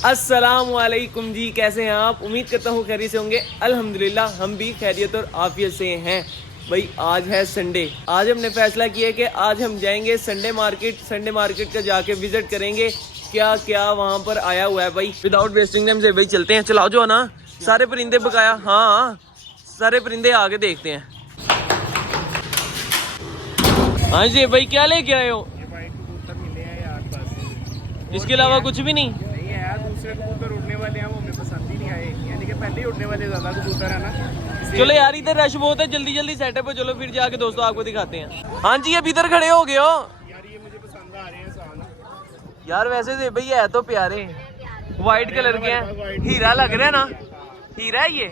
अस्सलामुअलैकुम जी, कैसे हैं आप? उम्मीद करता हूँ खैरियत से होंगे। अल्हम्दुलिल्लाह हम भी खैरियत और आफियत से हैं। भाई आज है संडे। आज हमने फैसला किया है कि आज हम जाएंगे संडे मार्केट का जाके विजिट करेंगे क्या क्या वहाँ पर आया हुआ है। भाई विदाउट वेस्टिंग टाइम से भाई चलते हैं। चलाओ जो ना सारे परिंदे बकाया, हाँ सारे परिंदे आगे देखते हैं। हाँ जी भाई, क्या लेके आए हो? ये भाई कबूतर मिले हैं यार, बस इसके अलावा कुछ भी नहीं? नहीं है यार। दूसरे कबूतर उड़ने वाले हैं, वो हमें पसंद ही नहीं आए। यानी कि पहले ही उड़ने वाले ज्यादा कबूतर है ना। चलो यार इधर रश बहुत है, जल्दी जल्दी सेटअप हो, चलो फिर जाके दोस्तों आपको दिखाते हैं। हाँ जी अब इधर खड़े हो गए हो यार ये मुझे पसंद आ रहे हैं साल। यार। वैसे से भाई है तो प्यारे, व्हाइट कलर के हैं, हीरा लग रहा है ना? हीरा है ये,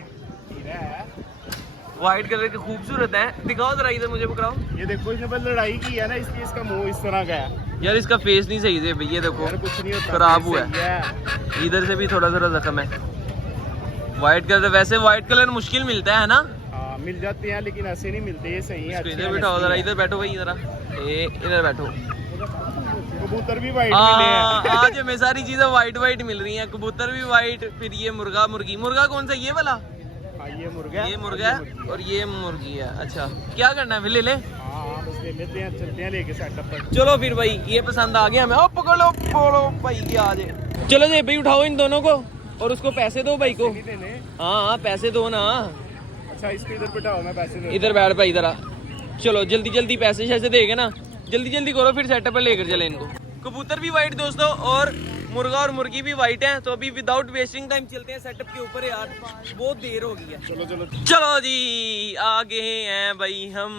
हीरा है। व्हाइट कलर के खूबसूरत है। दिखाओ जरा इधर, मुझे पकड़ाओ। ये देखो, इसने बस लड़ाई की है ना, इसलिए इसका मुंह इस तरह का है। यार इसका फेस नहीं सही से भाई, ये देखो यार कुछ नहीं होता, खराब हुआ सही है। इधर से भी थोड़ा थोड़ा जख्म है। व्हाइट कलर, वैसे व्हाइट कलर मुश्किल मिलता है ना? हाँ मिल जाते हैं, लेकिन ऐसे नहीं मिलते। ये सही है। इधर बैठाओ जरा, इधर बैठो भाई जरा, इधर बैठो। कबूतर भी वाइट मिले हैं। आज हमें सारी चीजें व्हाइट मिल रही हैं। कबूतर भी व्हाइट, फिर ये मुर्गा मुर्गी। मुर्गा कौन सा, ये वाला? हाँ ये मुर्गा है और ये मुर्गी है। अच्छा क्या करना है फिर? ले ले। हाँ बस ले लेते हैं, चलते हैं लेके सेटअप पर। चलो फिर भाई, ये पसंद आ गया हमें। ओ पकड़ो पकड़ो भाई, ये आ जाए। चलो जी भाई, उठाओ इन दोनों को और उसको पैसे दो भाई को। हाँ पैसे दो ना। अच्छा इसको इधर बिठाओ, मैं पैसे दे। इधर बैठ भाई जरा। चलो जल्दी जल्दी पैसे शैसे देगा ना, जल्दी जल्दी करो, फिर सेटअप पर लेकर चले इनको। कबूतर भी वाइट दोस्तों और मुर्गा और मुर्गी भी वाइट है। तो अभी विदाउट वेस्टिंग टाइम चलते हैं सेटअप के ऊपर। यार बहुत देर हो गई है। चलो चलो चलो जी आगे हैं भाई हम।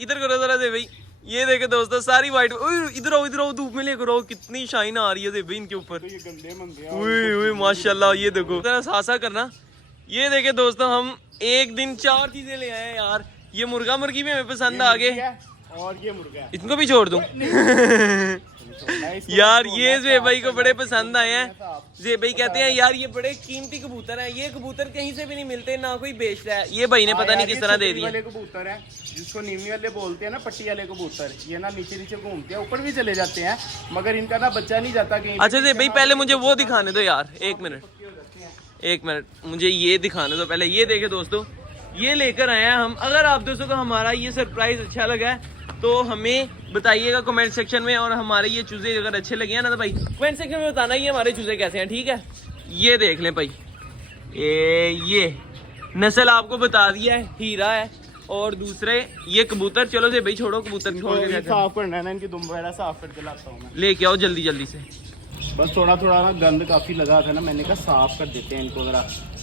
इधर करो जरा से भाई, ये देखे दोस्तों सारी वाइट। इधर आओ धूप में लेकर आओ, कितनी शाइन आ रही है भाई इनके ऊपर। तो ये गंदे मंदे हैं। ओए माशाल्लाह, ये देखो जरा सासा करना। ये देखे दोस्तों, हम एक दिन 4 चीजें ले आए हैं यार। ये मुर्गा मुर्गी भी हमें पसंद आ गए, और ये मुर्गा है। इनको भी छोड़ दूं। यार ये जेब भाई को बड़े पसंद आए हैं। जेब भाई कहते हैं यार ये बड़े कीमती कबूतर हैं, ये कबूतर कहीं से भी नहीं मिलते, ना कोई बेचता है। ये भाई ने पता नहीं किस तरह दे दिया। वाले कबूतर है जिसको नीवी वाले बोलते हैं ना, पट्टी वाले कबूतर। ये ना नीचे नीचे घूमते हैं, ऊपर भी चले जाते हैं, मगर इनका ना बच्चा नहीं जाता कहीं। अच्छा जेब भाई पहले मुझे वो दिखाने दो यार, एक मिनट मुझे ये दिखाने दो पहले। ये देखे दोस्तों, ये लेकर आए हैं हम। अगर आप दोस्तों को हमारा ये सरप्राइज अच्छा लगा है तो हमें बताइएगा कमेंट सेक्शन में। और हमारे ये चूजे अगर अच्छे लगे हैं ना तो भाई कमेंट सेक्शन में बताना ये हमारे चूजे कैसे हैं, ठीक है? ये देख लें भाई, ये नस्ल आपको बता दिया है, हीरा है। और दूसरे ये कबूतर। चलो से भाई छोड़ो कबूतर, छोड़ के साफ करना है ना, इनकी दुम वगैरह साफ करके लाता हूँ मैं। लेके आओ जल्दी जल्दी से। बस थोड़ा थोड़ा ना गंद काफी लगा था ना, मैंने कहा साफ कर देते हैं इनको, जरा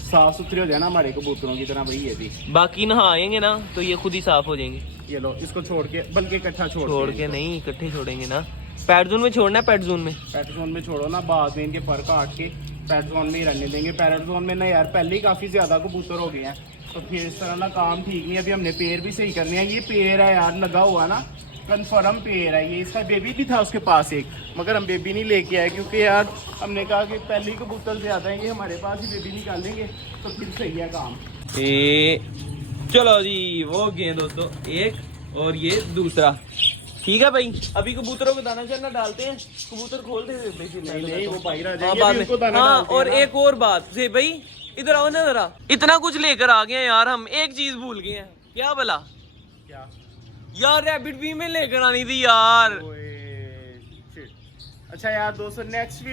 साफ सुथरे हो जाए ना हमारे कबूतरों की तरह। भाई ये भी बाकी नहाएंगे ना तो ये खुद ही साफ हो जाएंगे। ये लो, इसको छोड़ के, बल्कि इकट्ठा छोड़ के नहीं, इकट्ठे छोड़ेंगे ना। पैट जोन में छोड़ना है, पैट जोन में। पैट जोन में छोड़ो ना, बाद में इनके पर काट के पैट जोन में ही रहने देंगे। पैट जोन में ना यार पहले ही काफी ज्यादा कबूतर हो गए हैं, तो फिर इस तरह ना काम ठीक नहीं है। अभी हमने पेड़ भी सही करने हैं। ये पेड़ है यार लगा हुआ ना, कन्फर्म पेड़ है ये। इसका बेबी भी था उसके पास एक, मगर हम बेबी नहीं लेके आए, क्योंकि यार हमने कहा कि पहले ही कबूतर से आता है, ये हमारे पास ही बेबी निकालेंगे तो फिर सही है काम। चलो जी वो गए दोस्तों, एक और ये दूसरा, ठीक है भाई। अभी कबूतरों को दाना चाना डालते हैं, कबूतर खोलते हैं नहीं वो बाहर आ जाएंगे। हाँ और एक और बात जे भाई, इधर आओ ना जरा। इतना कुछ लेकर आ गए यार, हम एक चीज भूल गए हैं। क्या भला? क्या यार रैबिट फीमेल लेकर आनी थी यार। अच्छा यार दोस्तों, नेक्स्ट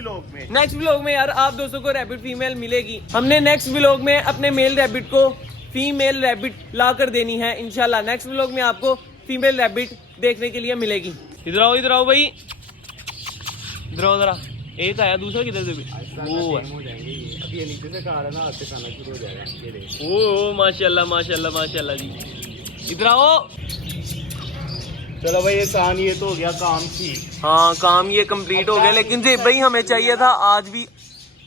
व्लॉग में यार आप दोस्तों को रैबिट फीमेल मिलेगी। हमने नेक्स्ट व्लॉग में अपने मेल रैबिट को फीमेल रैबिट ला कर देनी है इंशाल्लाह। नेक्स्ट व्लॉग में आपको फीमेल रैबिट देखने के लिए मिलेगी। इधर आओ भाई, इधर आओ जरा। एक आया, दूसरा किधर से भी? वो है, अभी ये नीचे से खा रहा ना, हाथ से खाना शुरू हो जाएगा। ओ माशाल्लाह माशाल्लाह माशाल्लाह जी। इधर आओ। चलो भाई एहसान, ये तो हो गया काम ठीक। हाँ काम ये कंप्लीट हो गया, लेकिन जेब भाई हमें चाहिए था आज भी।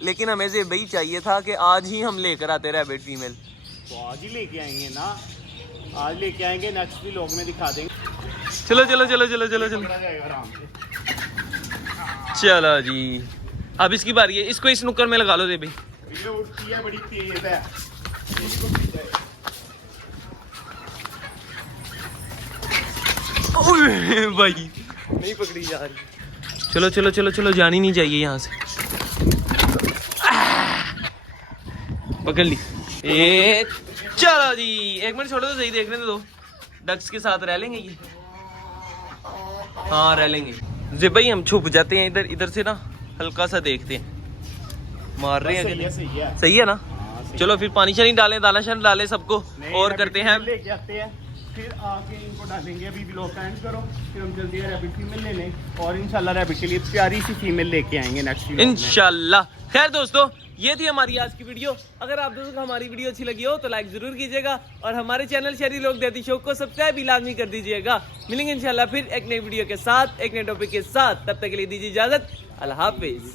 लेकिन हमें जेब भाई चाहिए था कि आज ही हम लेकर आते रैबिट फीमेल। तो आज ही लेके आएंगे ना, आज लेके आएंगे, नेक्स्ट भी लोग में दिखा देंगे। चलो चलो चलो चलो चलो चलो आराम से। चलो जी अब इसकी बारी है। इसको इस नुक्कर में लगा लो जेब भाई। ये उठती है, बड़ी तेज है। भाई नहीं पकड़ी जा रही। चलो चलो चलो चलो, जानी नहीं चाहिए यहाँ से। पकड़ ली। ए चलो जी, एक मिनट छोड़ो तो सही, देखने दो। डक्स के साथ रह लेंगे ये? हाँ रह लेंगे। जी भाई हम छुप जाते हैं इधर, इधर से ना हल्का सा देखते हैं मार रहे हैं। सही है ना? चलो फिर पानी शानी डालें, दाना शाना डालें सबको और करते हैं। लेके आते हैं फिर आके इनको डालेंगे। अभी ब्लॉग एंड करो फिर हम जल्दी रैबिट फीमेल ले लें और इंशाल्लाह रैबिट के लिए प्यारी सी फीमेल लेके आएंगे नेक्स्ट वीडियो में इंशाल्लाह। खैर दोस्तों ये थी हमारी आज की वीडियो। अगर आप दोस्तों को हमारी वीडियो अच्छी लगी हो तो लाइक जरूर कीजिएगा और हमारे चैनल शहरी लोग देती शो को सब्सक्राइब भी लाजमी कर दीजिएगा। मिलेंगे इंशाल्लाह फिर एक नई वीडियो के साथ, एक नए टॉपिक के साथ। तब तक के लिए दीजिए इजाजत। अल्लाह हाफिज।